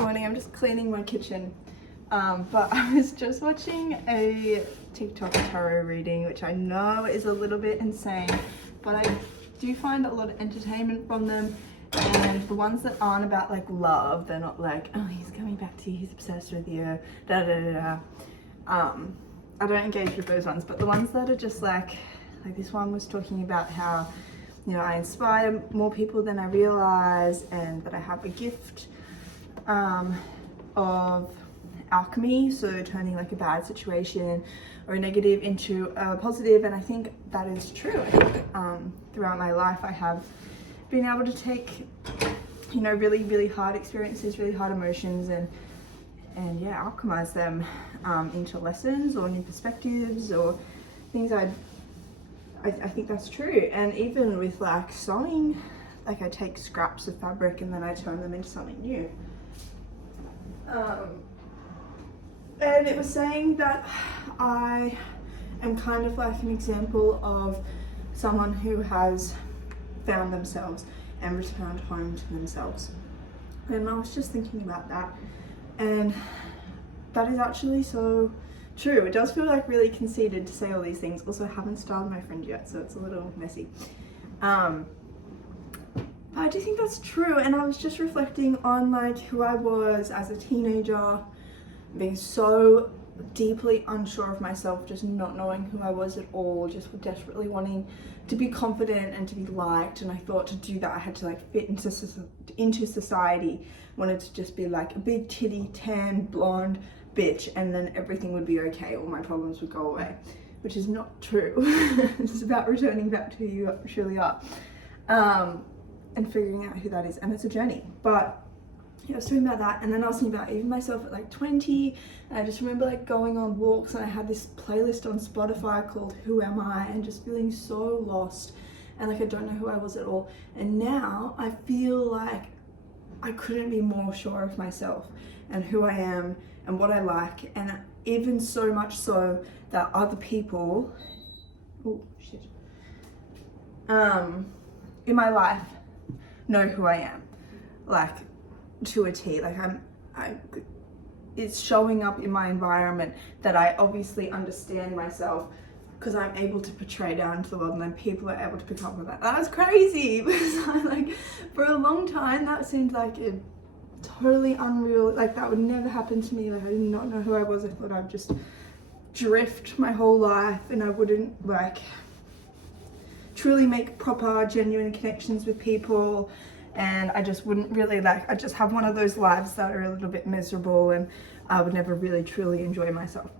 morning. I'm just cleaning my kitchen. But I was just watching a TikTok tarot reading, which I know is a little bit insane, but I do find a lot of entertainment from them. And the ones that aren't about like love, they're not like, oh, he's coming back to you, he's obsessed with you, da da da da. I don't engage with those ones, but the ones that are just like this one was talking about how, you know, I inspire more people than I realize, and that I have a gift of alchemy, so turning like a bad situation or a negative into a positive. And I think that is true. I think throughout my life I have been able to take, you know, really, really hard experiences, really hard emotions, and yeah, alchemize them into lessons or new perspectives or things. I think that's true. And even with like sewing, like I take scraps of fabric and then I turn them into something new. And it was saying that I am kind of like an example of someone who has found themselves and returned home to themselves. And I was just thinking about that, and that is actually so true. It does feel like really conceited to say all these things. Also, I haven't styled my friend yet, so it's a little messy. But I do think that's true, and I was just reflecting on like who I was as a teenager, being so deeply unsure of myself, just not knowing who I was at all, just desperately wanting to be confident and to be liked. And I thought to do that I had to like fit into society, wanted to just be like a big titty, tan, blonde bitch, and then everything would be okay, all my problems would go away, which is not true. This is about returning back to who you truly are, and figuring out who that is, and it's a journey. But yeah, I was talking about that, and then I was thinking about even myself at like 20, and I just remember like going on walks, and I had this playlist on Spotify called Who Am I, and just feeling so lost, and like I don't know who I was at all. And now I feel like I couldn't be more sure of myself and who I am and what I like, and even so much so that other people, in my life know who I am, like to a T. Like it's showing up in my environment that I obviously understand myself because I'm able to portray down into the world, and then people are able to pick up on that. That's crazy, because I like for a long time that seemed like a totally unreal, like that would never happen to me. Like I did not know who I was. I thought I'd just drift my whole life, and I wouldn't like truly make proper genuine connections with people, and I just wouldn't really I just have one of those lives that are a little bit miserable, and I would never really truly enjoy myself.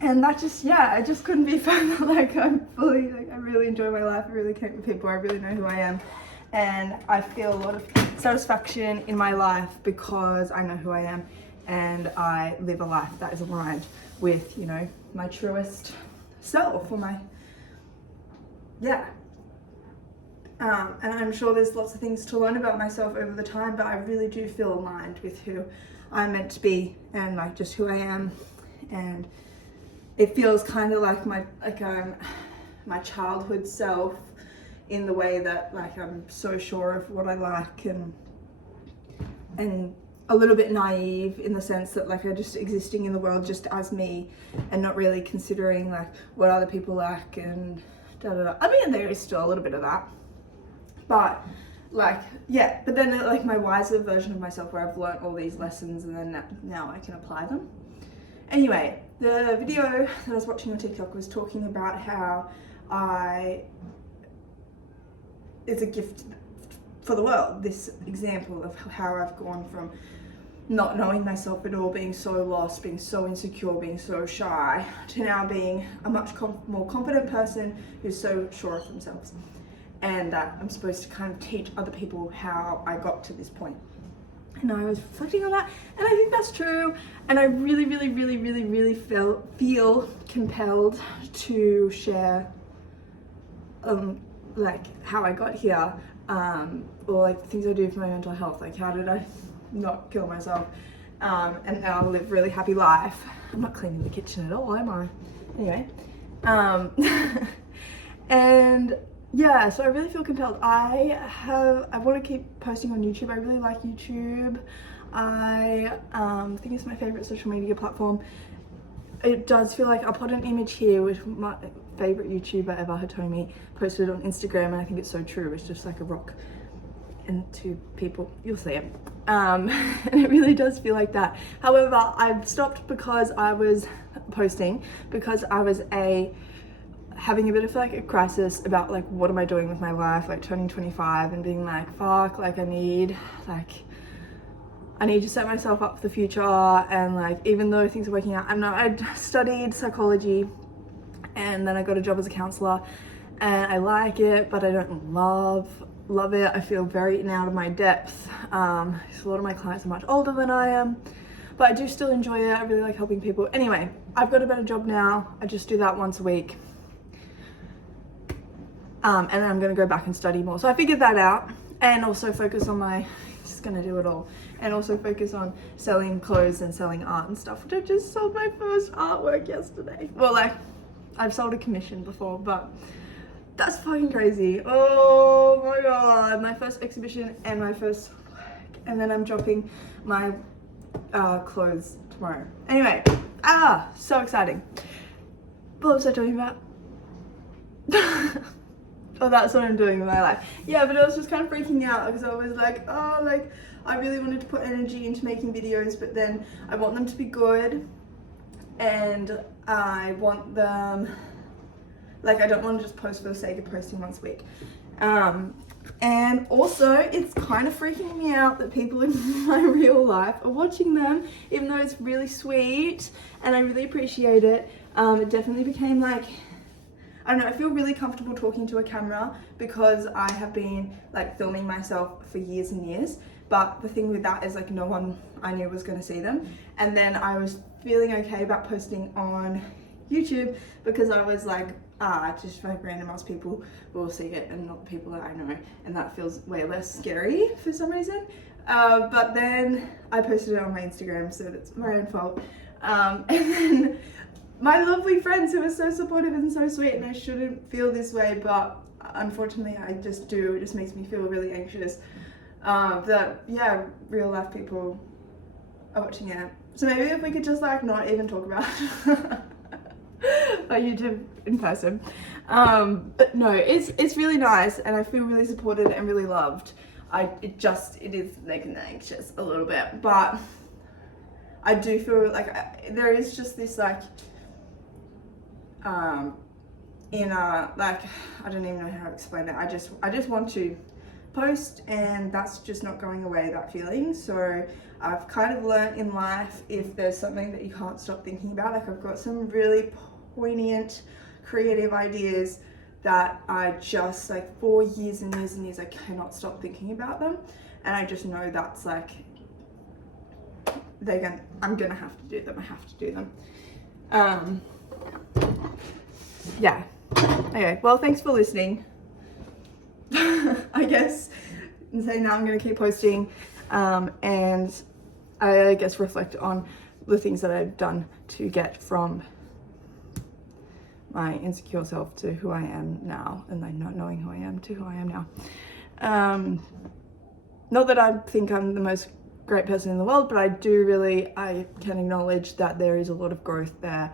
And that just, yeah, I just couldn't be further. Like I'm fully, like I really enjoy my life, I really connect with people, I really know who I am, and I feel a lot of satisfaction in my life because I know who I am, and I live a life that is aligned with, you know, my truest self, or my, yeah. And I'm sure there's lots of things to learn about myself over the time, but I really do feel aligned with who I'm meant to be, and like just who I am. And it feels kind of like my childhood self, in the way that like I'm so sure of what I like, and a little bit naive in the sense that like I'm just existing in the world just as me, and not really considering like what other people like and da da da. I mean, there is still a little bit of that, but like, yeah, but then like my wiser version of myself, where I've learnt all these lessons, and then now I can apply them. Anyway, the video that I was watching on TikTok was talking about how it's a gift for the world, this example of how I've gone from not knowing myself at all, being so lost, being so insecure, being so shy, to now being a much more confident person who's so sure of themselves. And that I'm supposed to kind of teach other people how I got to this point. And I was reflecting on that, and I think that's true. And I really, really, really, really, really feel compelled to share like how I got here, or like the things I do for my mental health. Like, how did I not kill myself, and now live a really happy life. I'm not cleaning the kitchen at all, am I? Anyway, and yeah, so I really feel compelled. I want to keep posting on YouTube. I really like YouTube. I think it's my favorite social media platform. It does feel like I'll put an image here which my favorite YouTuber ever, Hitomi, posted on Instagram, and I think it's so true. It's just like a rock and two people, you'll see it. And it really does feel like that. However, I've stopped because I was posting because I was having a bit of like a crisis about like what am I doing with my life, like turning 25 and being like, fuck, like I need to set myself up for the future. And like, even though things are working out, I studied psychology and then I got a job as a counselor and I like it, but I don't love it. I feel very in out of my depth. A lot of my clients are much older than I am, but I do still enjoy it. I really like helping people. Anyway, I've got a better job now. I just do that once a week. And then I'm gonna go back and study more. So I figured that out, and also focus on just gonna do it all. And also focus on selling clothes and selling art and stuff, which I just sold my first artwork yesterday. Well, like, I've sold a commission before, but that's fucking crazy. Oh my god, my first exhibition and and then I'm dropping my clothes tomorrow. Anyway, so exciting. What was I talking about? Oh, that's what I'm doing in my life. Yeah, but I was just kind of freaking out because I was like, oh, like, I really wanted to put energy into making videos, but then I want them to be good, and I want them, like, I don't want to just post for the sake of posting once a week. And also, it's kind of freaking me out that people in my real life are watching them, even though it's really sweet, and I really appreciate it. It definitely became like, I don't know, I feel really comfortable talking to a camera because I have been like filming myself for years and years. But the thing with that is like no one I knew was going to see them. And then I was feeling okay about posting on YouTube because I was like, just like random ass people will see it and not the people that I know. And that feels way less scary for some reason. But then I posted it on my Instagram, so that's my own fault. And then my lovely friends who are so supportive and so sweet, and I shouldn't feel this way, but unfortunately I just do. It just makes me feel really anxious that, yeah, real life people are watching it. So maybe if we could just like not even talk about YouTube in person. But no, it's really nice, and I feel really supported and really loved. It is making me anxious a little bit, but I do feel like there is just this like inner, like, I don't even know how to explain it. I just want to post, and that's just not going away, that feeling. So I've kind of learned in life, if there's something that you can't stop thinking about, like I've got some really poignant creative ideas that I just like for years and years and years I cannot stop thinking about them, and I just know that's like I'm gonna have to do them. I have to do them. Yeah. Okay, well, thanks for listening. I guess, and say now I'm gonna keep posting, and I guess reflect on the things that I've done to get from my insecure self to who I am now, and like not knowing who I am to who I am now. Not that I think I'm the most great person in the world, but I can acknowledge that there is a lot of growth there,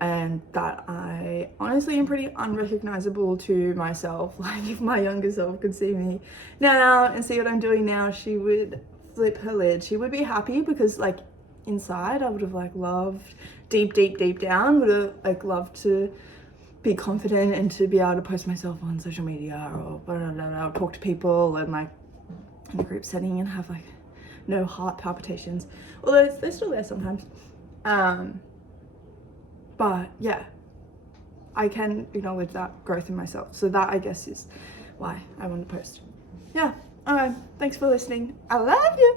and that I honestly am pretty unrecognizable to myself. Like if my younger self could see me now and see what I'm doing now, she would flip her lid. She would be happy because like inside I would have like loved, deep down, would have like loved to be confident and to be able to post myself on social media or talk to people and like in a group setting and have like no heart palpitations, although they're still there sometimes. But yeah, I can acknowledge that growth in myself. So that, I guess, is why I want to post. Yeah, alright, thanks for listening. I love you.